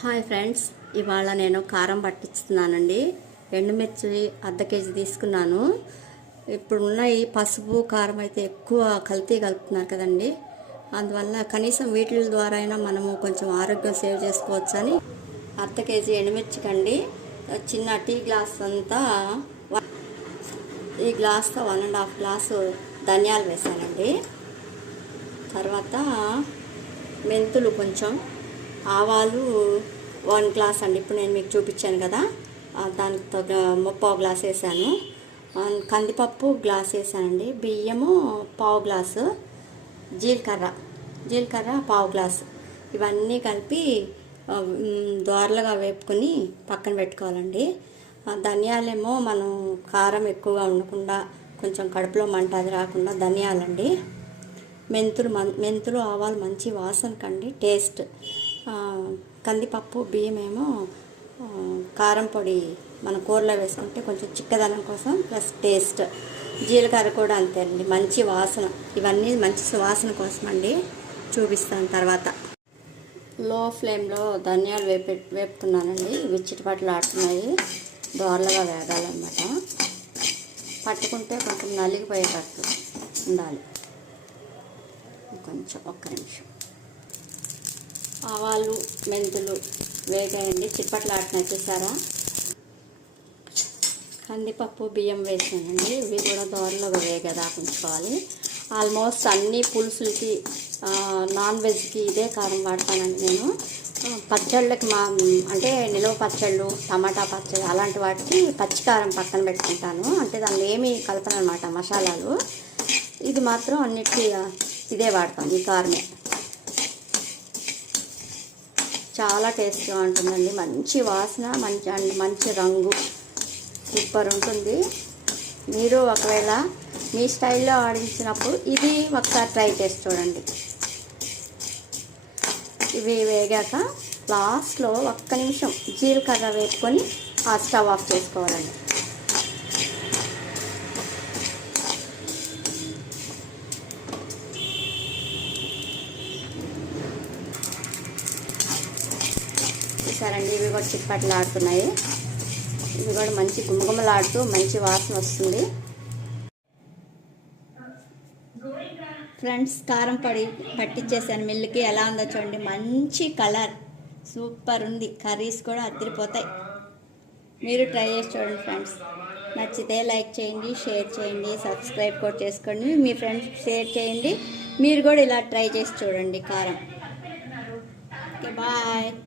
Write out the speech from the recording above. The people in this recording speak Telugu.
హాయ్ ఫ్రెండ్స్ ఇవాళ నేను కారం పట్టిస్తున్నానండి. ఎండుమిర్చి అర్ధ కేజీ తీసుకున్నాను. ఇప్పుడున్న ఈ పసుపు కారం అయితే ఎక్కువ కల్తీ కలుపుతున్నారు కదండి. అందువల్ల కనీసం వీటి ద్వారా అయినా మనము కొంచెం ఆరోగ్యం సేవ్ చేసుకోవచ్చని అర్ధ కేజీ ఎండుమిర్చికండి. చిన్న టీ గ్లాస్ అంతా ఈ గ్లాస్తో వన్ అండ్ హాఫ్ గ్లాసు ధనియాలు వేసానండి. తర్వాత మెంతులు కొంచెం ఆవాలు వన్ గ్లాస్ అండి. ఇప్పుడు నేను మీకు చూపించాను కదా. దానికి ముప్పావు గ్లాస్ వేసాను. కందిపప్పు గ్లాస్ వేసానండి. బియ్యము పావు గ్లాసు. జీలకర్ర. జీలకర్ర పావు గ్లాసు. ఇవన్నీ కలిపి దోరలుగా వేపుకొని పక్కన పెట్టుకోవాలండి. ఆ, ధనియాలేమో మనం కారం ఎక్కువగా ఉండకుండా కొంచెం కడుపులో మంట అది రాకుండా ధనియాలండి. మెంతులు మం మెంతులు ఆవాలు మంచి వాసన కండి టేస్ట్. కందిపప్పు బియ్యం ఏమో కారం పొడి మన కూరలో వేసుకుంటే కొంచెం చిక్కదనం కోసం ప్లస్ టేస్ట్. జీలకర్ర కూడా అంతే అండి. మంచి వాసన. ఇవన్నీ మంచి సువాసన కోసం అండి చూపిస్తాను తర్వాత. లో ఫ్లేమ్లో ధనియాలు వేపి వేపుతున్నానండి. ఇవి చిటపట్లు ఆడుతున్నాయి. దోరలుగా వేగాలన్నమాట. పట్టుకుంటే కొంచెం నలిగిపోయేటట్టు ఉండాలి. కొంచెం ఒక్క నిమిషం. ఆవాలు మెంతులు వేగాయండి. చిప్పట్లు ఆడినాయి చూసారా కందిపప్పు బియ్యం వేసానండి. ఇవి కూడా దోరలోగా వేగేదాకా ఉంచుకోవాలి ఆల్మోస్ట్ అన్ని పులుసులకి నాన్ వెజ్కి ఇదే కారం వాడతానండి నేను. పచ్చళ్ళకి మా అంటే నిలువ పచ్చళ్ళు టమాటా పచ్చడి అలాంటి వాటికి పచ్చికారం పక్కన పెట్టుకుంటాను. అంటే దానిలో ఏమీ కలపను అనమాట మసాలాలు. ఇది మాత్రం అన్నిటికీ ఇదే వాడతాను ఈ కారమే. చాలా టేస్ట్గా ఉంటుందండి. మంచి వాసన మంచి అండ్ మంచి రంగు. సూపర్ ఉంటుంది. మీరు ఒకవేళ మీ స్టైల్లో ఆడించినప్పుడు ఇది ఒకసారి ట్రై చేసి చూడండి. ఇవి వేగాక లాస్ట్లో ఒక్క నిమిషం జీలకర్ర వేసుకొని ఆ స్టవ్ ఆఫ్ చేసుకోవాలండి. చూసారండి ఇవి కూడా చిప్పట్లు ఆడుతున్నాయి. ఇవి కూడా మంచి గుమగుమలాడుతూ మంచి వాసన వస్తుంది. ఫ్రెండ్స్ కారం పొడి పట్టించేసాను మిల్లుకి. ఎలా ఉందో చూడండి మంచి కలర్. సూపర్ ఉంది. కర్రీస్ కూడా అదిరిపోతాయి మీరు ట్రై చేసి చూడండి ఫ్రెండ్స్. నచ్చితే లైక్ చేయండి షేర్ చేయండి సబ్స్క్రైబ్ కూడా చేసుకోండి. మీ ఫ్రెండ్స్ షేర్ చేయండి. మీరు కూడా ఇలా ట్రై చేసి చూడండి కారం. Okay bye.